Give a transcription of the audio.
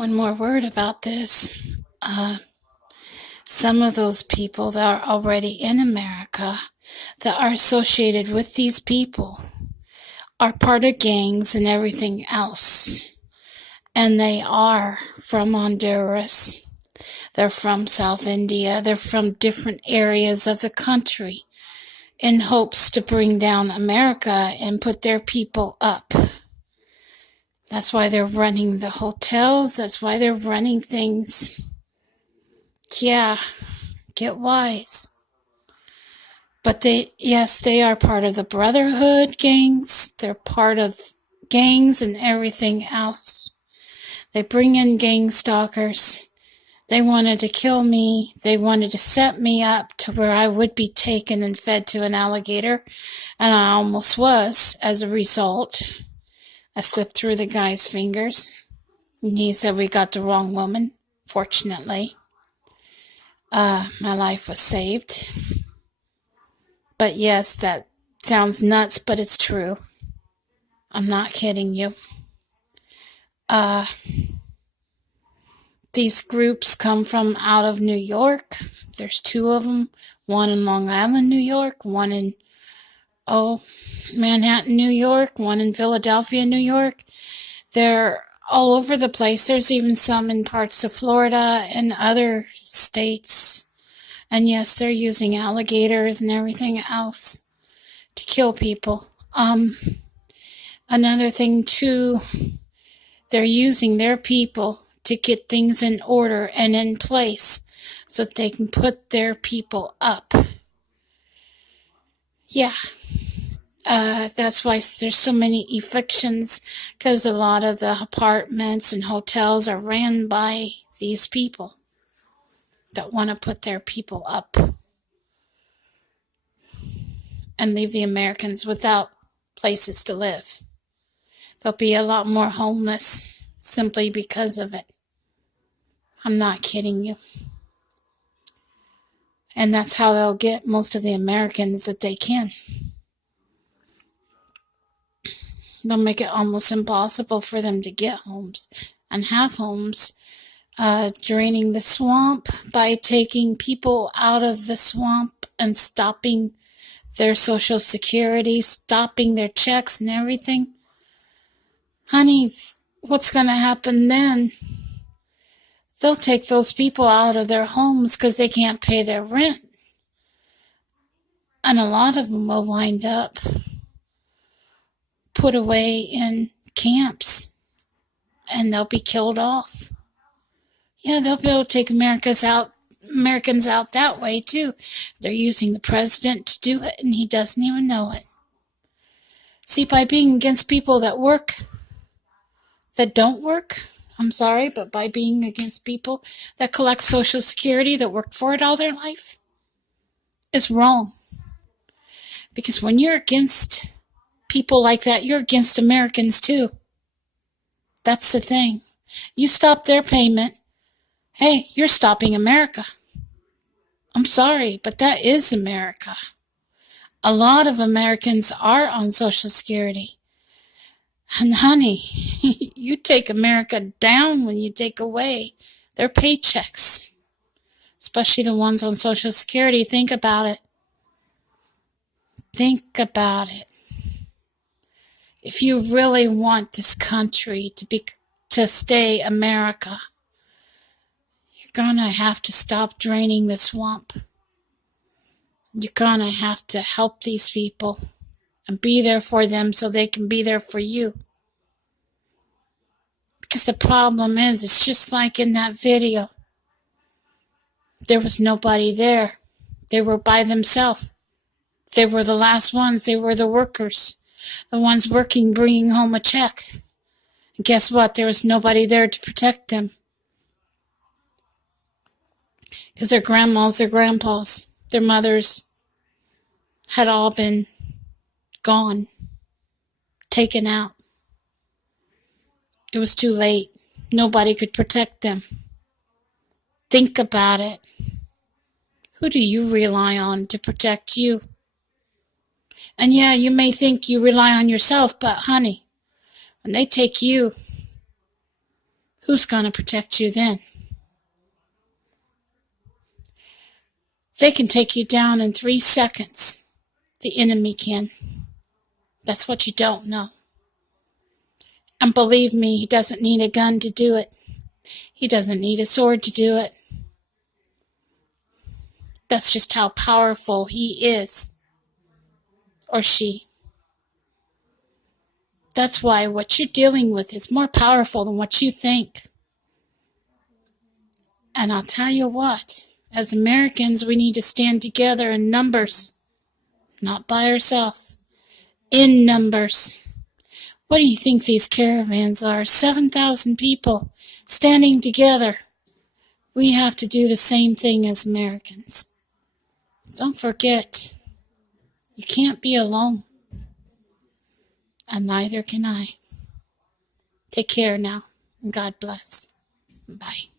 One more word about this. Some of those people that are already in America that are associated with these people are part of gangs and everything else. And they are from Honduras. They're from South India. They're from different areas of the country in hopes to bring down America and put their people up. That's why they're running the hotels. That's why they're running things. Yeah, get wise. But they are part of the Brotherhood gangs. They're part of gangs and everything else. They bring in gang stalkers. They wanted to kill me. They wanted to set me up to where I would be taken and fed to an alligator. And I almost was as a result. I slipped through the guy's fingers. And he said we got the wrong woman, fortunately. My life was saved. But yes, that sounds nuts, but it's true. I'm not kidding you. These groups come from out of New York. There's two of them. One in Long Island, New York. One in, Manhattan, New York. One in Philadelphia, New York. They're all over the place. There's even some in parts of Florida and other states. And yes, they're using alligators and everything else to kill people. Another thing too, they're using their people to get things in order and in place so that they can put their people up. Yeah. That's why there's so many evictions, because a lot of the apartments and hotels are ran by these people that want to put their people up and leave the Americans without places to live. There'll be a lot more homeless simply because of it. I'm not kidding you. And that's how they'll get most of the Americans that they can. They'll make it almost impossible for them to get homes and have homes. Draining the swamp by taking people out of the swamp and stopping their Social Security, stopping their checks and everything. Honey, what's going to happen then? They'll take those people out of their homes because they can't pay their rent. And a lot of them will wind up put away in camps and they'll be killed off. Yeah, they'll be able to take Americans out that way too. They're using the president to do it and he doesn't even know it. See, by being against people that don't work, I'm sorry, but by being against people that collect Social Security, that worked for it all their life, is wrong. Because when you're against people like that, you're against Americans too. That's the thing. You stop their payment, hey, you're stopping America. I'm sorry, but that is America. A lot of Americans are on Social Security. And honey, you take America down when you take away their paychecks. Especially the ones on Social Security. Think about it. Think about it. If you really want this country to stay America, you're gonna have to stop draining the swamp. You're gonna have to help these people and be there for them so they can be there for you. Because the problem is, it's just like in that video. There was nobody there. They were by themselves. They were the last ones. They were the workers. The ones working, bringing home a check. And guess what? There was nobody there to protect them. Because their grandmas, their grandpas, their mothers had all been gone, taken out. It was too late. Nobody could protect them. Think about it. Who do you rely on to protect you? And yeah, you may think you rely on yourself, but honey, when they take you, Who's going to protect you then? They can take you down in 3 seconds. The enemy can. That's what you don't know. And believe me, he doesn't need a gun to do it. He doesn't need a sword to do it. That's just how powerful he is. Or she. That's why what you're dealing with is more powerful than what you think. And I'll tell you what, as Americans, we need to stand together in numbers, not by ourselves, in numbers. What do you think these caravans are? 7,000 people standing together. We have to do the same thing as Americans. Don't forget, you can't be alone. And neither can I. Take care now, and God bless. Bye.